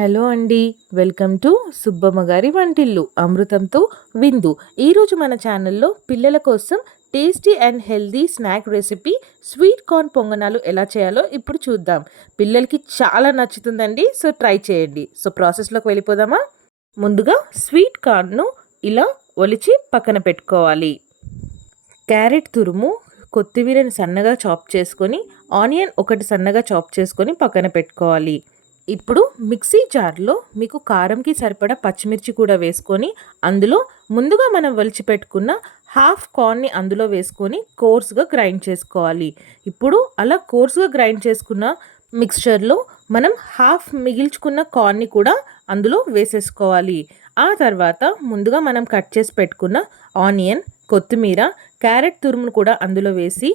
Hello అండి. Welcome to Subbamma గారి వంటిల్లు అమృతంతో విందు. ఈరోజు మన ఛానల్లో పిల్లల కోసం tasty and healthy snack recipe sweet corn పొంగనాలు ఎలా చేయాలో ఇప్పుడు చూద్దాం. పిల్లలకి చాలా నచ్చుతుందండి. సో ట్రై చేయండి. సో ప్రాసెస్లోకి వెళ్ళిపోదామా? ముందుగా స్వీట్ కార్న్ను ఇలా ఒలిచి పక్కన పెట్టుకోవాలి. క్యారెట్ తురుము, కొత్తిమీరని సన్నగా చాప్ చేసుకొని, ఆనియన్ ఒకటి సన్నగా చాప్ చేసుకొని పక్కన పెట్టుకోవాలి. ఇప్పుడు మిక్సీ జార్లో మీకు కారంకి సరిపడా పచ్చిమిర్చి కూడా వేసుకొని, అందులో ముందుగా మనం ఒలిచిపెట్టుకున్న హాఫ్ కార్న్ని అందులో వేసుకొని కోర్స్గా గ్రైండ్ చేసుకోవాలి. ఇప్పుడు అలా కోర్స్గా గ్రైండ్ చేసుకున్న మిక్స్చర్లో మనం హాఫ్ మిగిల్చుకున్న కార్న్ని కూడా అందులో వేసేసుకోవాలి. ఆ తర్వాత ముందుగా మనం కట్ చేసి పెట్టుకున్న ఆనియన్, కొత్తిమీర, క్యారెట్ తురుమును కూడా అందులో వేసి,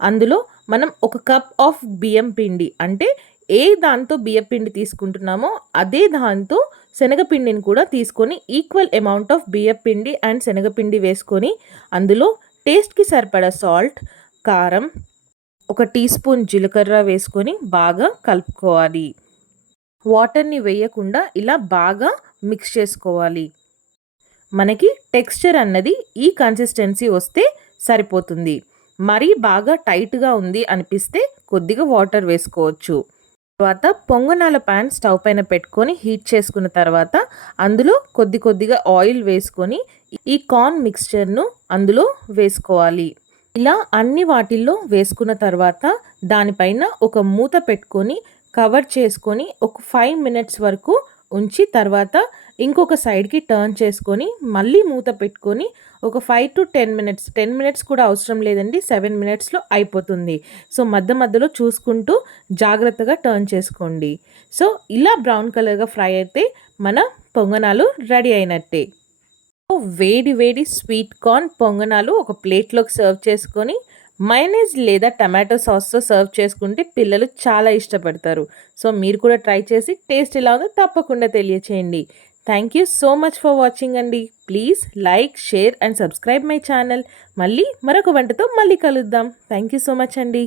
అందులో మనం ఒక కప్ ఆఫ్ బియ్యం పిండి, అంటే ఏ దాంతో బియ్యం పిండి తీసుకుంటున్నామో అదే దాంతో శనగపిండిని కూడా తీసుకొని ఈక్వల్ అమౌంట్ ఆఫ్ బియ్యం పిండి అండ్ శనగపిండి వేసుకొని, అందులో టేస్ట్కి సరిపడా సాల్ట్, కారం, ఒక టీ స్పూన్ జీలకర్ర వేసుకొని బాగా కలుపుకోవాలి. వాటర్ని వేయకుండా ఇలా బాగా మిక్స్ చేసుకోవాలి. మనకి టెక్స్చర్ అన్నది ఈ కన్సిస్టెన్సీ వస్తే సరిపోతుంది. మరీ బాగా టైట్గా ఉంది అనిపిస్తే కొద్దిగా వాటర్ వేసుకోవచ్చు. తర్వాత పొంగనాల ప్యాన్ స్టవ్ పైన పెట్టుకొని హీట్ చేసుకున్న తర్వాత అందులో కొద్దిగా ఆయిల్ వేసుకొని ఈ కార్న్ మిక్స్చర్ను అందులో వేసుకోవాలి. ఇలా అన్ని వాటిల్లో వేసుకున్న తర్వాత దానిపైన ఒక మూత పెట్టుకొని కవర్ చేసుకొని ఒక 5 minutes వరకు ఉంచి, తర్వాత ఇంకొక సైడ్కి టర్న్ చేసుకొని మళ్ళీ మూత పెట్టుకొని ఒక 5 to 10 minutes, 10 minutes కూడా అవసరం లేదండి, 7 minutesలో అయిపోతుంది. సో మధ్యలో చూసుకుంటూ జాగ్రత్తగా టర్న్ చేసుకోండి. సో ఇలా బ్రౌన్ కలర్గా ఫ్రై అయితే మన పొంగనాలు రెడీ అయినట్టే. వేడి వేడి స్వీట్ కార్న్ పొంగనాలు ఒక ప్లేట్లోకి సర్వ్ చేసుకొని మైనీస్ లేదా టమాటో సాస్తో సర్వ్ చేసుకుంటే పిల్లలు చాలా ఇష్టపడతారు. సో మీరు కూడా ట్రై చేసి టేస్ట్ ఎలా ఉందో తప్పకుండా తెలియచేయండి. Thank you so much for watching అండి. Please like, share and subscribe my channel. మళ్ళీ మరొక వంటతో మళ్ళీ కలుద్దాం. థ్యాంక్ యూ సో మచ్ అండి.